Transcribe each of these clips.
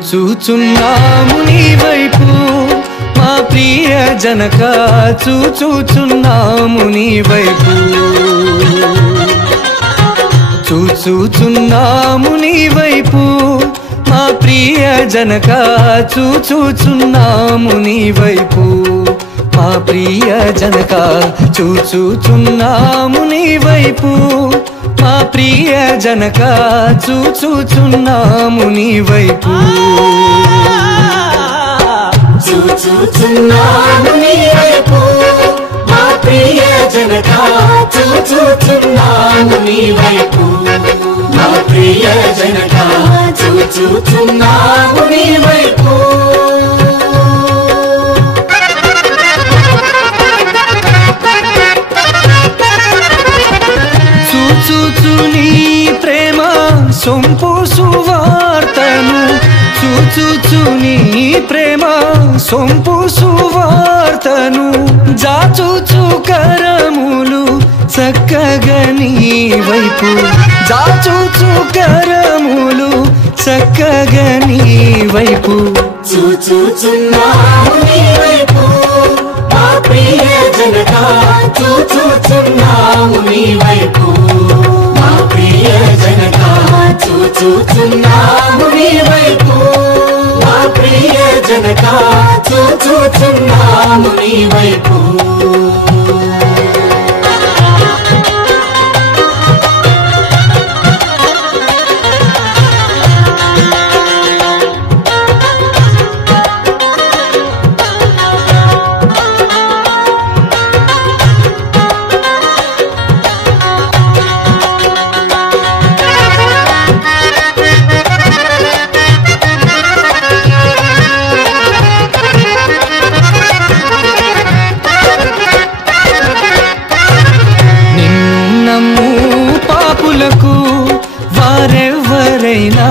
చూచుచున్నాము నీ వైపు మా ప్రియ జనక, చూచుచున్నాము నీ వైపు, చూచుచున్నాము నీ వైపు మా ప్రియ జనక, చూచుచున్నాము నీ వైపు మా ప్రియ జనక, చూచుచున్నాము నీ వైపు మా ప్రియ జనక, చూచుచున్నాము నీ వైపు, చూచుచున్నాము నీ వైపు మా ప్రియ జనక, చూచుచున్నాము నీ వైపు మా ప్రియ జనక, చూచుచున్నాము నీ వైపు. చూచు నీ ప్రేమ సొంపు సువార్తను, చూచు నీ ప్రేమ సొంపు సువార్తను, జాచుచు కరములు చక్కగా నీ వైపు, జాచుచు కరములు చక్కగా నీ వైపు, చూచుచున్నాము నీ వైపు మా ప్రియ జనక, చూచుచున్నాము నీ వైపు మా ప్రియ జనక, చూచుచున్నాము నీ వైపు మా ప్రియ జనక, చూచుచున్నాము నీ వైపు. వారెవ్వరైనా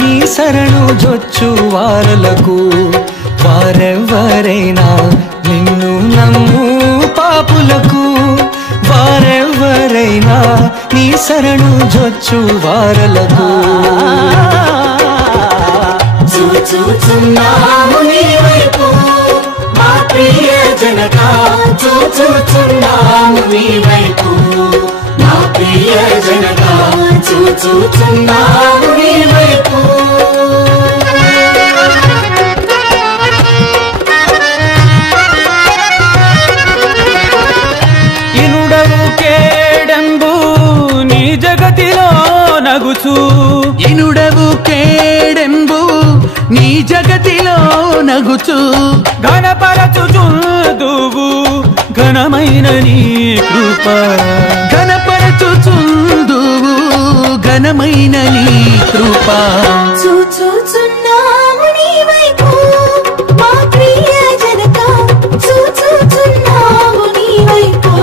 నీ శరణు జొచ్చు వారలకు, వారెవ్వరైనా నిన్ను నమ్ము పాపులకు, వారెవ్వరైనా నీ శరణు జొచ్చు వారలకు, చూచుచున్నాము నీ వైపు మా ప్రియ జనక, చూచుచున్నాము నీ వైపు మా ప్రియ జనక, చూచుచున్నాము నీ వైపు. ఇనుడవు కేడంబు నీ జగతిలో నగుచు, ఇనుడవు కేడెంబు నీ జగతిలో నగుచు, ఘనపరచుచుందువు ఘనమైన నీ కృప, ఘనపరచుచుందువు ఘనమైన నీ కృప, చూచుచున్నాము నీ వైపు మా ప్రియ జనక, చూచుచున్నాము నీ వైపు.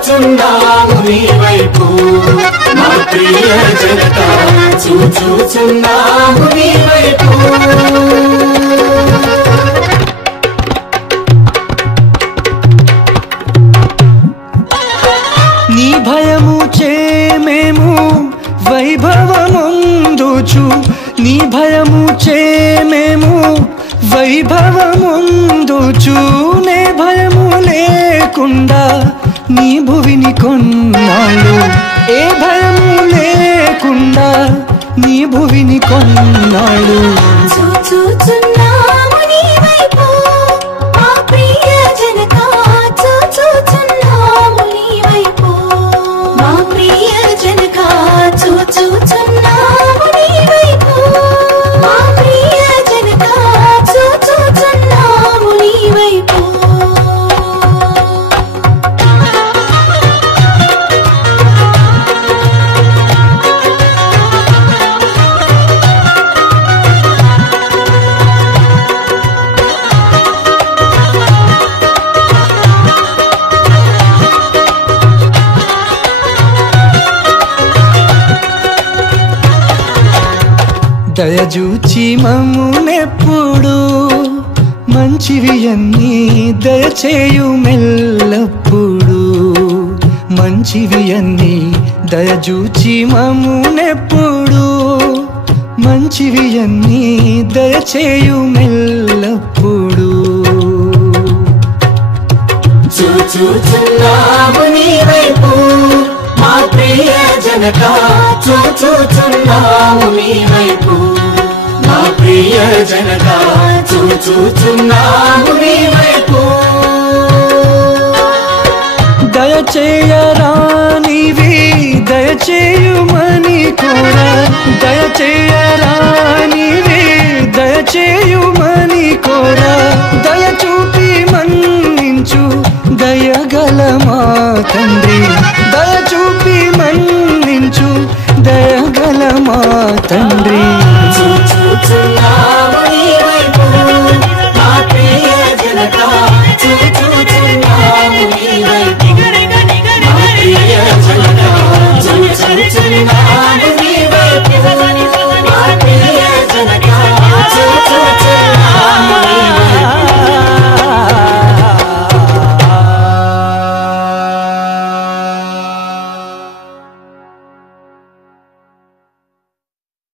చూచుచున్నాము నీ వైపు మా ప్రియ జనక చూచుచున్నాము నీ వైపు నీ భయము చే మేము వైభవముందుచు నీ భయము చే మేము వైభవముందుచు నే భయము లేకుండా నీ భువిని కొన్నాళ్ళు ఏ భయము లేకుండా నీ భువిని కొన్నాళ్ళు చూచుచున్నాము నీ వైపు మా ప్రియ జనక చూచుచున్నాము నీ వైపు మా ప్రియ జనక చూచుచున్నాము నీ వైపు మా ప్రియ జనక చూచుచున్నాము నీ వైపు దయజూచి మమ్మునెప్పుడు మంచివి అన్నీ దయచేయు మెల్లప్పుడు మంచివి అన్నీ దయజూచి మమ్మునెప్పుడు మంచివి అన్నీ దయచేయు మెల్లప్పుడు చూచుచున్నాము నీ వైపు మా ప్రియ జనక చూచుచున్నాము నీ వైపు మా ప్రియ జనక చూచుచున్నాము నీ వైపు దయచేయరానివి దయచేయుమని కోరా దయచేయరానివి దయచేయుమని కోరా దయచూపి మన్నించు దయగల మా తండ్రి దయచూపి మన్నించు దయగల మా